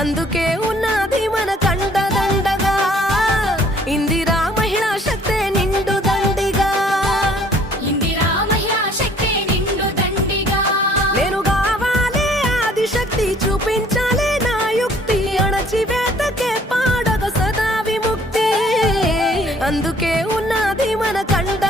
అందుకే ఉన్నది మన కండదండగా ఇందిరా మహిళా శక్తే నిండు దండిగా ఇందిరా మహిళా శక్తే నిండు దండిగా నేను కావాలి ఆదిశక్తి చూపించాలి నా యుక్తి అణచివేతకే పాడగ సదా విముక్తి అందుకే ఉన్నది మన కండ